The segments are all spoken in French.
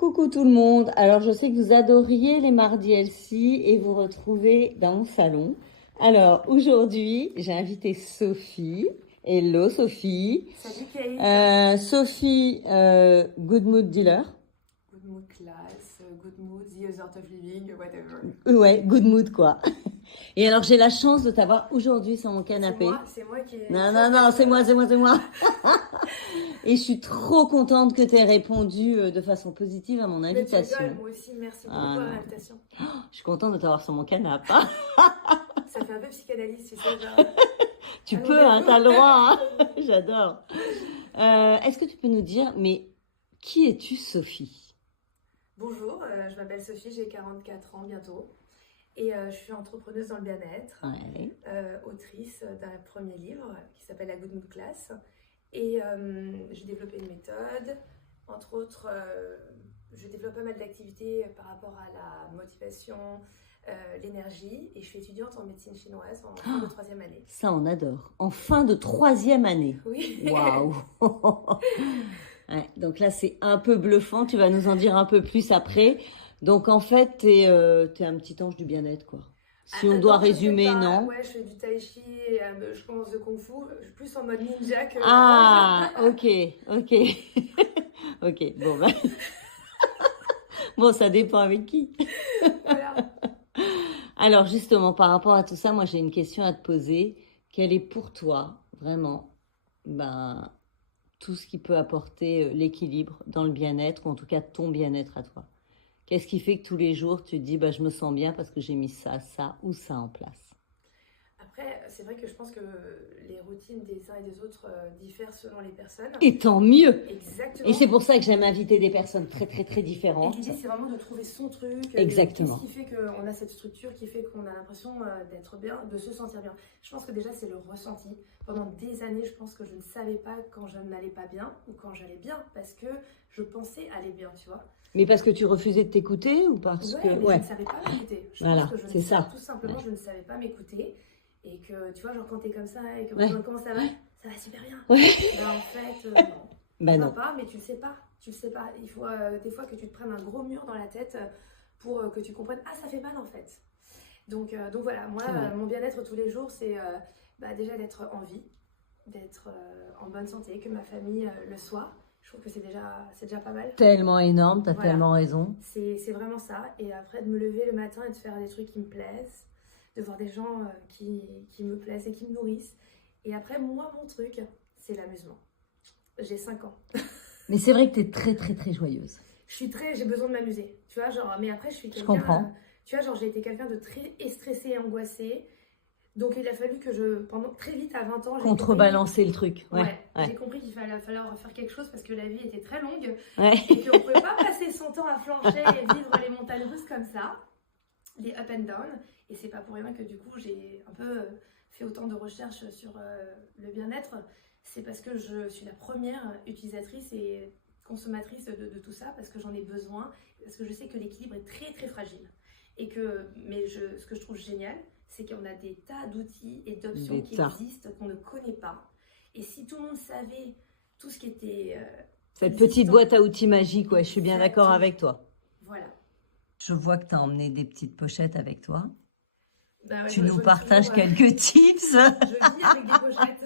Coucou tout le monde. Alors, je sais que vous adoriez les mardis Elsie et vous retrouvez dans mon salon. Alors, aujourd'hui, j'ai invité Sophie. Hello Sophie. Salut Kate. Sophie, Good Mood Dealer. Good mood class, good mood, the art of living, whatever. Ouais, Good Mood quoi. Et alors, j'ai la chance de t'avoir aujourd'hui sur mon canapé. C'est moi qui ai... Non, non, non, c'est moi. Et je suis trop contente que tu aies répondu de façon positive à mon Mais tu invitation. rigoles, moi aussi, merci beaucoup pour l'invitation. Je suis contente de t'avoir sur mon canapé. Ça fait un peu psychanalyse, tu sais, genre... Tu peux, hein, t'as le droit. Hein. J'adore. Est-ce que tu peux nous dire, mais qui es-tu, Sophie? Bonjour, je m'appelle Sophie, j'ai 44 ans bientôt. Et je suis entrepreneuse dans le bien-être, Ouais. autrice d'un premier livre qui s'appelle La Good Mood Class. Et j'ai développé une méthode. Entre autres, je développe pas mal d'activités par rapport à la motivation, l'énergie. Et je suis étudiante en médecine chinoise en fin de troisième année. Ça, on adore. En fin de troisième année. Oui. Waouh. Ouais, donc là, c'est un peu bluffant. Tu vas nous en dire un peu plus après. Donc, en fait, t'es un petit ange du bien-être, quoi. Si on doit résumer, non? Ouais, je fais du tai chi et je commence de kung fu. Je suis plus en mode ninja que... Ah, ok. Ok, bon, ben... bon, ça dépend avec qui. Voilà. Alors, justement, par rapport à tout ça, moi, j'ai une question à te poser. Quel est pour toi, vraiment, ben, tout ce qui peut apporter l'équilibre dans le bien-être, ou en tout cas ton bien-être à toi? Qu'est-ce qui fait que tous les jours, tu te dis, bah, je me sens bien parce que j'ai mis ça ou ça en place? Après, c'est vrai que je pense que les routines des uns et des autres diffèrent selon les personnes. Et tant mieux! Exactement. Et c'est pour ça que j'aime inviter des personnes très, très, très Et différentes. l'idée, c'est vraiment de trouver son truc. Exactement. Qu'est-ce qui fait qu'on a cette structure, qui fait qu'on a l'impression d'être bien, de se sentir bien. Je pense que déjà, c'est le ressenti. Pendant des années, je pense que je ne savais pas quand je n'allais pas bien ou quand j'allais bien, parce que je pensais aller bien, tu vois. Mais parce que tu refusais de t'écouter ou parce Ouais, que... mais Ouais, je ne savais pas m'écouter. Je voilà, pense que je c'est ne ça. savais, tout simplement, je ne savais pas m'écouter. Et que, tu vois, genre quand t'es comme ça et que Ouais. comment ça va super bien. Ouais. Bah, en fait, non. Bah Ça non. va pas, mais tu le sais pas. Tu le sais pas. Il faut des fois que tu te prennes un gros mur dans la tête pour que tu comprennes, ah, ça fait mal en fait. Donc voilà, moi, C'est vrai. mon bien-être tous les jours, c'est bah, déjà d'être en vie, d'être en bonne santé, que ma famille le soit. Je trouve que c'est déjà pas mal. Tellement énorme, t'as Voilà. tellement raison. C'est vraiment ça. Et après, de me lever le matin et de faire des trucs qui me plaisent, de voir des gens qui me plaisent et qui me nourrissent. Et après, moi, mon truc, c'est l'amusement. J'ai 5 ans. Mais c'est vrai que t'es très, très, très joyeuse. J'ai besoin de m'amuser. Tu vois, genre, mais après, je suis Je quelqu'un. comprends. Tu vois, genre, j'ai été quelqu'un de très stressé et angoissé. Donc, il a fallu que pendant très vite, à 20 ans, j'ai Contrebalancer le truc. compris, Ouais. j'ai compris qu'il fallait falloir faire quelque chose parce que la vie était très longue Ouais. et qu'on ne pouvait pas passer son temps à flancher et vivre les montagnes russes comme ça, les up and down. Et c'est pas pour rien que du coup, j'ai un peu fait autant de recherches sur le bien-être. C'est parce que je suis la première utilisatrice et consommatrice de tout ça, parce que j'en ai besoin, parce que je sais que l'équilibre est très très fragile. Ce que je trouve génial, c'est qu'on a des tas d'outils et d'options qui existent qu'on ne connaît pas. Et si tout le monde savait tout ce qui était... Cette petite boîte à outils magique, ouais, je suis bien d'accord avec toi. Voilà. Je vois que tu as emmené des petites pochettes avec toi. Bah ouais, Tu nous partages quelques tips. Je vis avec des pochettes.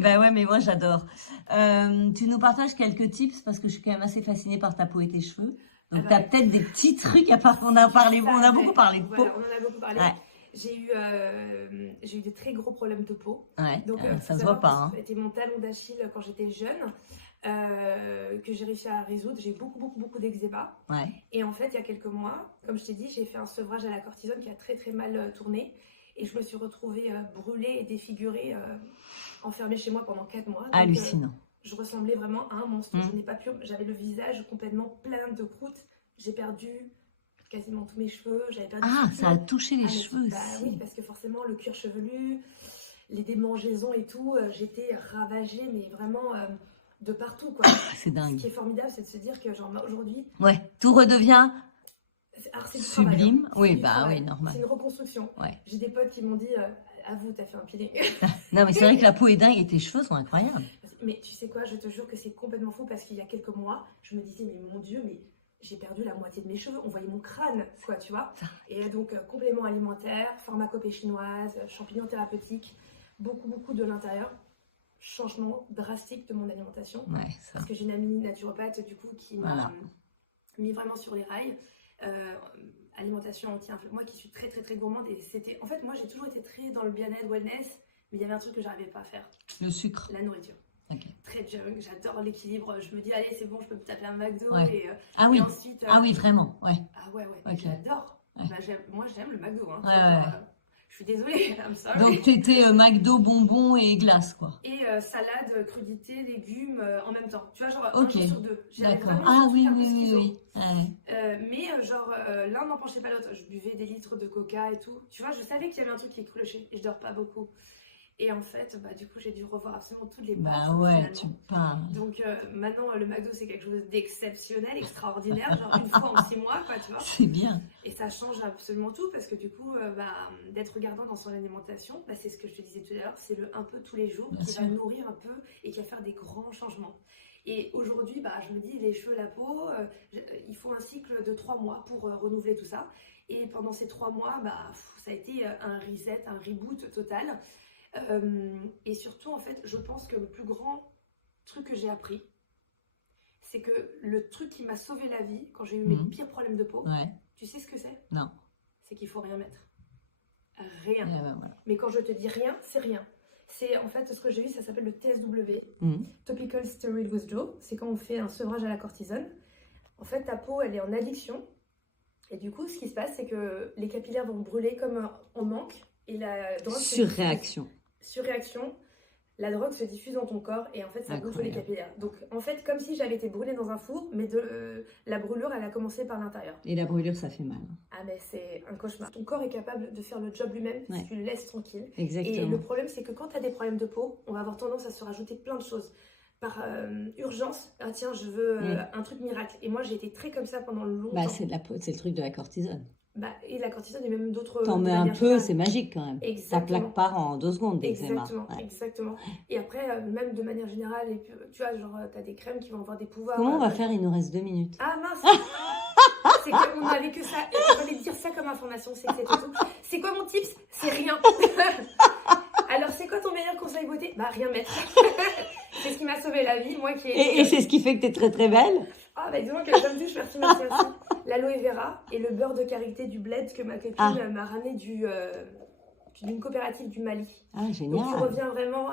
Ben ouais, mais moi j'adore. Tu nous partages quelques tips parce que je suis quand même assez fascinée par ta peau et tes cheveux. Donc tu as peut-être des petits trucs à part qu'on a parlé. On a beaucoup parlé de peau. Voilà, on en a beaucoup parlé. Ouais. J'ai eu des très gros problèmes de peau. Ouais, Donc, ça se voit pas. Hein. C'était mon talon d'Achille quand j'étais jeune, que j'ai réussi à résoudre. J'ai beaucoup d'eczéma. Ouais. Et en fait, il y a quelques mois, comme je t'ai dit, j'ai fait un sevrage à la cortisone qui a très très mal tourné. Et je me suis retrouvée brûlée et défigurée, enfermée chez moi pendant 4 mois. Donc, hallucinant. Je ressemblais vraiment à un monstre. Je n'ai pas pu. J'avais le visage complètement plein de croûtes. J'ai perdu quasiment tous mes cheveux. Ah, ça a touché les cheveux bah, aussi. Oui, parce que forcément, le cuir chevelu, les démangeaisons et tout, j'étais ravagée, mais vraiment de partout, quoi. C'est dingue. Ce qui est formidable, c'est de se dire que, genre, aujourd'hui... Ouais, tout redevient sublime. Travail, hein. Oui, bah oui, normal. C'est une reconstruction. Ouais. J'ai des potes qui m'ont dit, avoue, t'as fait un peeling. Non, mais c'est vrai que la peau est dingue et tes cheveux sont incroyables. Mais tu sais quoi, je te jure que c'est complètement fou parce qu'il y a quelques mois, je me disais, mais mon Dieu, mais j'ai perdu la moitié de mes cheveux. On voyait mon crâne, quoi, tu vois. Et donc, compléments alimentaires, pharmacopée chinoise, champignons thérapeutiques, beaucoup de l'intérieur. Changement drastique de mon alimentation. Ouais, ça. Parce que j'ai une amie naturopathe, du coup, qui m'a mis vraiment sur les rails. Alimentation anti-inflammatoire. Moi qui suis très gourmande, et c'était... En fait, moi, j'ai toujours été très dans le bien-être, wellness, mais il y avait un truc que j'arrivais pas à faire. Le sucre. La nourriture. Okay. Très junk, j'adore l'équilibre. Je me dis, allez, c'est bon, je peux me taper un McDo. Ouais. Et, et ensuite, ah oui, vraiment, ouais. Ah ouais, Okay. J'adore. Ouais. Bah, moi, j'aime le McDo. Hein. Ouais. Je suis désolée, I'm sorry. Donc, t'étais McDo, bonbons et glace, quoi. Et salade, crudité, légumes en même temps. Tu vois, genre un Okay. jour sur deux. D'accord. Ah oui. Ouais. Mais genre, l'un n'empêchait pas l'autre. Je buvais des litres de coca et tout. Tu vois, je savais qu'il y avait un truc qui clochait et je dors pas beaucoup. Et en fait, bah, du coup, j'ai dû revoir absolument toutes les bases. Bah ouais, finalement. tu parles. Donc maintenant, le McDo, c'est quelque chose d'exceptionnel, extraordinaire, genre une fois en 6 mois, quoi, tu vois. C'est bien. Et ça change absolument tout parce que du coup, d'être regardant dans son alimentation, bah, c'est ce que je te disais tout à l'heure, c'est le un peu tous les jours Bien qui sûr. va nourrir un peu et qui va faire des grands changements. Et aujourd'hui, bah, je me dis, les cheveux, la peau, il faut un cycle de 3 mois pour renouveler tout ça. Et pendant ces 3 mois, bah, ça a été un reset, un reboot total. Et surtout, en fait, je pense que le plus grand truc que j'ai appris, c'est que le truc qui m'a sauvé la vie quand j'ai eu mes pires problèmes de peau, tu sais ce que c'est? Non. C'est qu'il faut rien mettre. Rien. Ben voilà. Mais quand je te dis rien, c'est rien. C'est en fait ce que j'ai vu, ça s'appelle le TSW, Topical Steroid Withdrawal. C'est quand on fait un sevrage à la cortisone. En fait, ta peau, elle est en addiction. Et du coup, ce qui se passe, c'est que les capillaires vont brûler comme en manque. Et la drogue surréaction, la drogue se diffuse dans ton corps et en fait ça brûle les capillaires. Donc en fait comme si j'avais été brûlée dans un four, mais la brûlure elle a commencé par l'intérieur. Et la brûlure ça fait mal. Ah mais c'est un cauchemar. Ton corps est capable de faire le job lui-même si tu le laisses tranquille. Exactement. Et le problème c'est que quand tu as des problèmes de peau, on va avoir tendance à se rajouter plein de choses. Par urgence, ah tiens je veux un truc miracle. Et moi j'ai été très comme ça pendant longtemps. Bah c'est le truc de la cortisone. Bah, et la cortisone et même d'autres... T'en mets un peu, c'est magique quand même. Exactement. Ça plaque pas en 2 secondes d'eczéma. Exactement. Et après, même de manière générale, et puis, tu vois, genre, t'as des crèmes qui vont avoir des pouvoirs... Comment on va faire? Il nous reste 2 minutes. Ah mince. C'est qu'on n'avait que ça. On allait dire ça comme information, c'est que c'était tout. C'est quoi mon tips? C'est rien. Alors, c'est quoi ton meilleur conseil beauté? Bah, rien mettre. C'est ce qui m'a sauvé la vie, moi qui ai... Et c'est ce qui fait que t'es très belle. Ah bah disons que comme dit, merci. L'aloe vera et le beurre de karité du bled que ma copine m'a ramené d'une coopérative du Mali. Ah génial. Donc tu reviens vraiment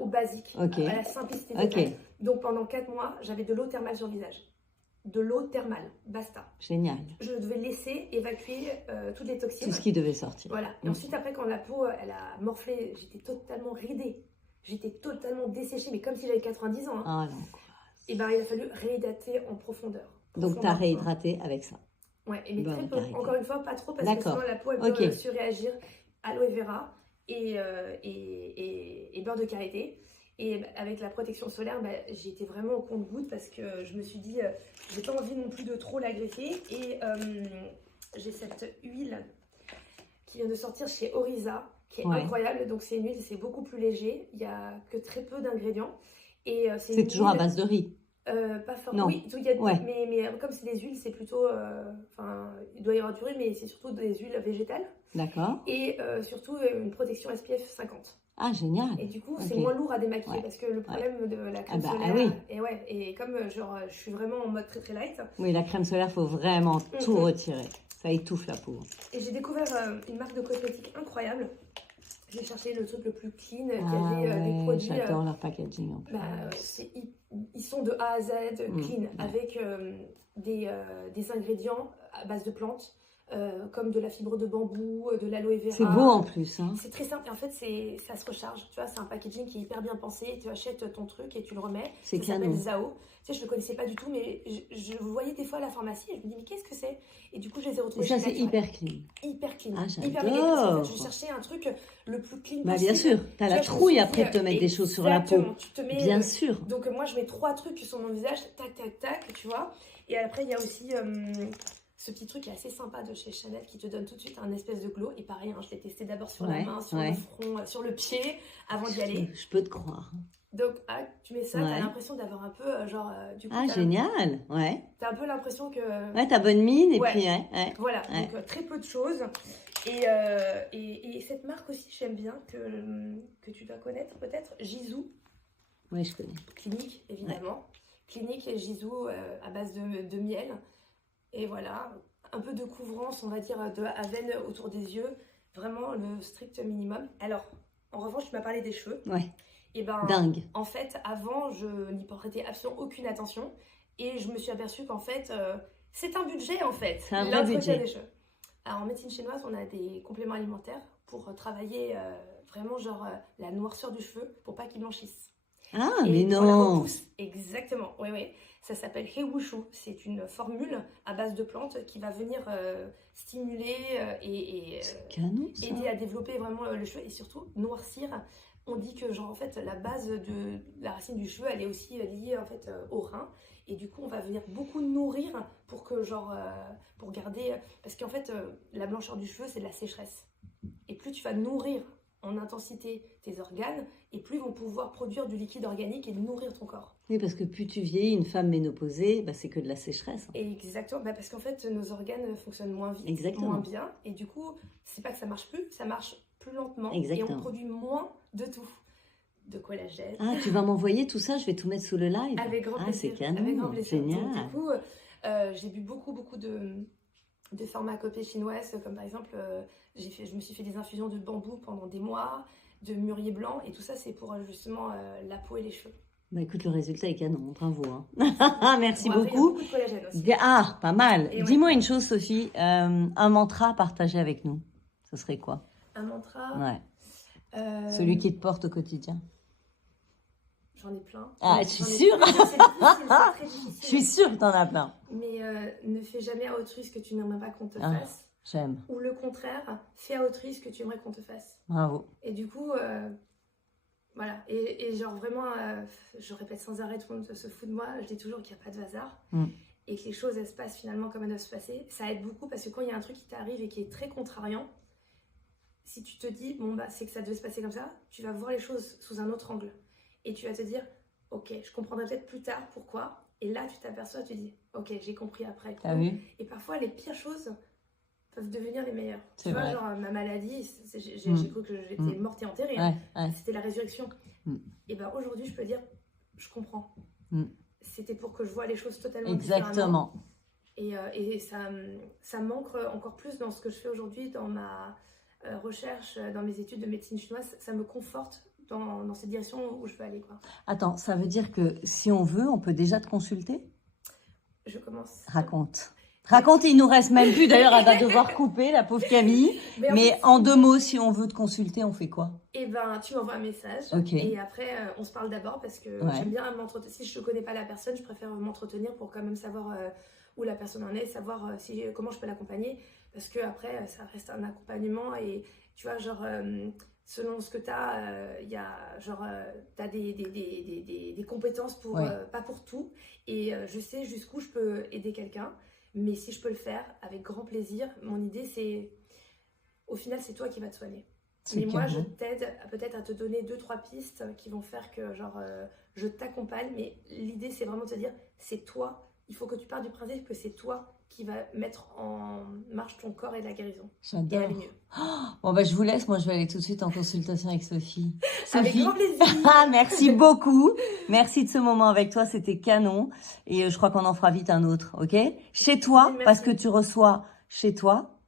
au basique, à la simplicité des choses. Donc pendant 4 mois, j'avais de l'eau thermale sur le visage. De l'eau thermale, basta. Génial. Je devais laisser évacuer toutes les toxines. Tout ce qui devait sortir. Voilà. Et ensuite après quand la peau elle a morflé, j'étais totalement ridée. J'étais totalement desséchée, mais comme si j'avais 90 ans. Hein. Ah non. Et ben il a fallu réhydrater en profondeur. Donc tu as réhydraté avec ça. Ouais, mais très peu. Encore une fois, pas trop, parce que sinon la peau elle peut surréagir. Aloe vera et beurre de karité. Et avec la protection solaire, bah, j'ai été vraiment au compte-gouttes parce que je me suis dit, j'ai pas envie non plus de trop la greffer. Et j'ai cette huile qui vient de sortir chez Oriza, qui est incroyable. Donc c'est une huile, c'est beaucoup plus léger. Il n'y a que très peu d'ingrédients. C'est toujours à base de riz. Pas forcément. Oui, mais comme c'est des huiles, c'est plutôt. Il doit y avoir du riz, mais c'est surtout des huiles végétales. D'accord. Et surtout une protection SPF 50. Ah, génial. Et du coup, c'est moins lourd à démaquiller parce que le problème de la crème solaire. Et comme je suis vraiment en mode très light. Oui, la crème solaire, il faut vraiment tout retirer. Ça étouffe la peau. Et j'ai découvert une marque de cosmétiques incroyable. J'ai cherché le truc le plus clean, qui avait des produits... J'adore leur packaging en plus. Ils sont de A à Z clean, avec des ingrédients à base de plantes, comme de la fibre de bambou, de l'aloe vera. C'est beau en plus. Hein. C'est très simple et en fait ça se recharge. Tu vois, c'est un packaging qui est hyper bien pensé. Tu achètes ton truc et tu le remets. C'est ça s'appelle Zao. Tu sais, je ne le connaissais pas du tout, mais je voyais des fois à la pharmacie et je me dis mais qu'est-ce que c'est? Et du coup, je les ai retrouvés. Et ça, c'est hyper clean. Hyper clean. Ah, hyper j'adore. En fait, je cherchais un truc le plus clean possible. Bien sûr. Tu as la trouille après de te mettre des choses sur la peau. Tu te mets, bien sûr. Donc moi, je mets 3 trucs sur mon visage, tac, tac, tac, tu vois. Et après, il y a aussi ce petit truc est assez sympa de chez Chanel qui te donne tout de suite un espèce de glow. Et pareil, hein, je l'ai testé d'abord sur la Ouais, main, sur ouais. le front, sur le pied, avant d'y aller. Je peux te croire. Donc, tu mets ça, Ouais. t'as l'impression d'avoir un peu, du coup, Ah, génial. Ouais. t'as un peu l'impression que... Ouais, t'as bonne mine et Ouais. puis, ouais. Voilà, Ouais. donc très peu de choses. Et cette marque aussi, j'aime bien, que tu dois connaître peut-être, Gisou. Oui, je connais. Clinique, évidemment. Clinique et Gisou à base de miel. Et voilà, un peu de couvrance, on va dire, de Aven autour des yeux. Vraiment le strict minimum. Alors, en revanche, tu m'as parlé des cheveux. Ouais. Et ben, Dingue. en fait, avant, je n'y portais absolument aucune attention. Et je me suis aperçue qu'en fait, c'est un budget, en fait. C'est un vrai l'entretien budget. des cheveux. Alors, en médecine chinoise, on a des compléments alimentaires pour travailler vraiment, genre, la noirceur du cheveu pour pas qu'il blanchisse. Ah, Et mais pour la non. repousse, exactement. Oui, oui. Ça s'appelle He Wushu. C'est une formule à base de plantes qui va venir stimuler et C'est canon, ça. aider à développer vraiment le cheveu et surtout noircir. On dit que genre en fait la base de la racine du cheveu, elle est aussi liée en fait au rein. Et du coup, on va venir beaucoup nourrir pour que genre pour garder parce qu'en fait la blancheur du cheveu, c'est de la sécheresse. Et plus tu vas nourrir en intensité tes organes, et plus ils vont pouvoir produire du liquide organique et nourrir ton corps. Oui, parce que plus tu vieillis, une femme ménopausée, bah, c'est que de la sécheresse. Et exactement, parce qu'en fait, nos organes fonctionnent moins vite, Exactement. moins bien, et du coup, c'est pas que ça marche plus, ça marche plus lentement, Exactement. et on produit moins de tout. De collagène. Ah, tu vas m'envoyer tout ça, je vais tout mettre sous le live. Avec grand Ah, plaisir. c'est canon, Avec grand plaisir. génial. Donc, du coup, j'ai bu beaucoup de pharmacopées chinoises, comme par exemple, je me suis fait des infusions de bambou pendant des mois, de mûrier blanc, et tout ça, c'est pour justement la peau et les cheveux. Bah écoute, le résultat est canon, bravo. Hein. Merci Bon, après, il y a beaucoup. beaucoup de collagène aussi. Ah, pas mal. Et ouais. Dis-moi une chose, Sophie, un mantra à partager avec nous, ce serait quoi? Un mantra. Ouais, celui qui te porte au quotidien. J'en ai plein. Ah, je suis J'en ai sûre. plein, c'est difficile, c'est très difficile. Je suis sûre que t'en as plein. Mais ne fais jamais à autrui ce que tu n'aimerais pas qu'on te Ah. fasse. J'aime, Ou le contraire, fais à autrui ce que tu aimerais qu'on te fasse. bravo. Et du coup, voilà. Et genre vraiment, je répète sans arrêt, tout le monde se fout de moi. Je dis toujours qu'il n'y a pas de hasard. Mm. Et que les choses, elles se passent finalement comme elles doivent se passer. Ça aide beaucoup parce que quand il y a un truc qui t'arrive et qui est très contrariant, si tu te dis, bon, bah, c'est que ça devait se passer comme ça, tu vas voir les choses sous un autre angle. Et tu vas te dire, ok, je comprendrai peut-être plus tard pourquoi. Et là, tu t'aperçois, tu dis, ok, j'ai compris après. T'as vu? Et parfois, les pires choses peuvent devenir les meilleures. C'est Tu vois, vrai. genre ma maladie, j'ai Mm. cru que j'étais Mm. morte et enterrée. Ouais, ouais. C'était la résurrection. Mm. Et ben aujourd'hui, je peux dire, je comprends. Mm. C'était pour que je vois les choses totalement différemment. Exactement. Et ça manque encore plus dans ce que je fais aujourd'hui, dans ma recherche, dans mes études de médecine chinoise. Ça me conforte dans cette direction où je veux aller, quoi. Attends, ça veut dire que si on veut, on peut déjà te consulter? Je commence. Raconte. Raconte, il nous reste même plus. D'ailleurs, elle va devoir couper, la pauvre Camille. en Mais fait, en 2 mots, si on veut te consulter, on fait quoi? eh ben, tu m'envoies un message. Ok. Et après, on se parle d'abord parce que Ouais. j'aime bien m'entretenir. Si je ne connais pas la personne, je préfère m'entretenir pour quand même savoir où la personne en est, savoir comment je peux l'accompagner. Parce que après, ça reste un accompagnement. Et tu vois, genre, selon ce que tu as, il y a, genre, tu as des compétences pour, Ouais. pas pour tout. Et je sais jusqu'où je peux aider quelqu'un. Mais si je peux le faire, avec grand plaisir. Mon idée, c'est, au final, c'est toi qui vas te soigner. C'est Mais moi, je canon. t'aide peut-être à te donner 2-3 pistes qui vont faire que, genre, je t'accompagne. Mais l'idée, c'est vraiment de te dire, c'est toi. Il faut que tu partes du principe que c'est toi qui va mettre en marche ton corps et la guérison. Et J'adore. aller mieux. Bon, bah, je vous laisse. Moi, je vais aller tout de suite en consultation avec Sophie. Avec Sophie. grand plaisir. Ah, merci beaucoup. Merci de ce moment avec toi. C'était canon. Et je crois qu'on en fera vite un autre. OK? Chez toi, Merci. parce que tu reçois chez toi.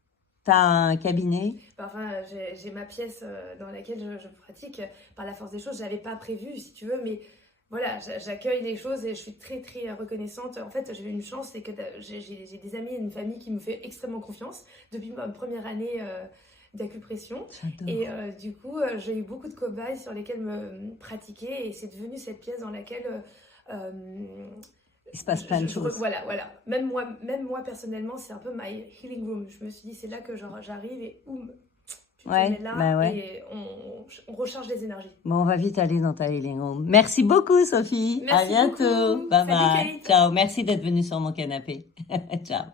T'as un cabinet. Enfin, j'ai ma pièce dans laquelle je pratique. Par la force des choses, j'avais pas prévu, si tu veux, mais voilà, j'accueille les choses et je suis très très reconnaissante. En fait, j'ai eu une chance, c'est que j'ai des amis et une famille qui me fait extrêmement confiance depuis ma première année d'acupression. J'adore. Et du coup, j'ai eu beaucoup de cobayes sur lesquels me pratiquer et c'est devenu cette pièce dans laquelle Il se passe plein de choses. Voilà. Même moi personnellement, c'est un peu my healing room. Je me suis dit, c'est là que genre, j'arrive et oum, tu te Ouais, mets là bah ouais. et on recharge les énergies. Bon, on va vite aller dans ta healing room. Merci beaucoup, Sophie. Merci à bientôt. beaucoup. Bye Salut, bye. Kate. Ciao. Merci d'être venue sur mon canapé. Ciao.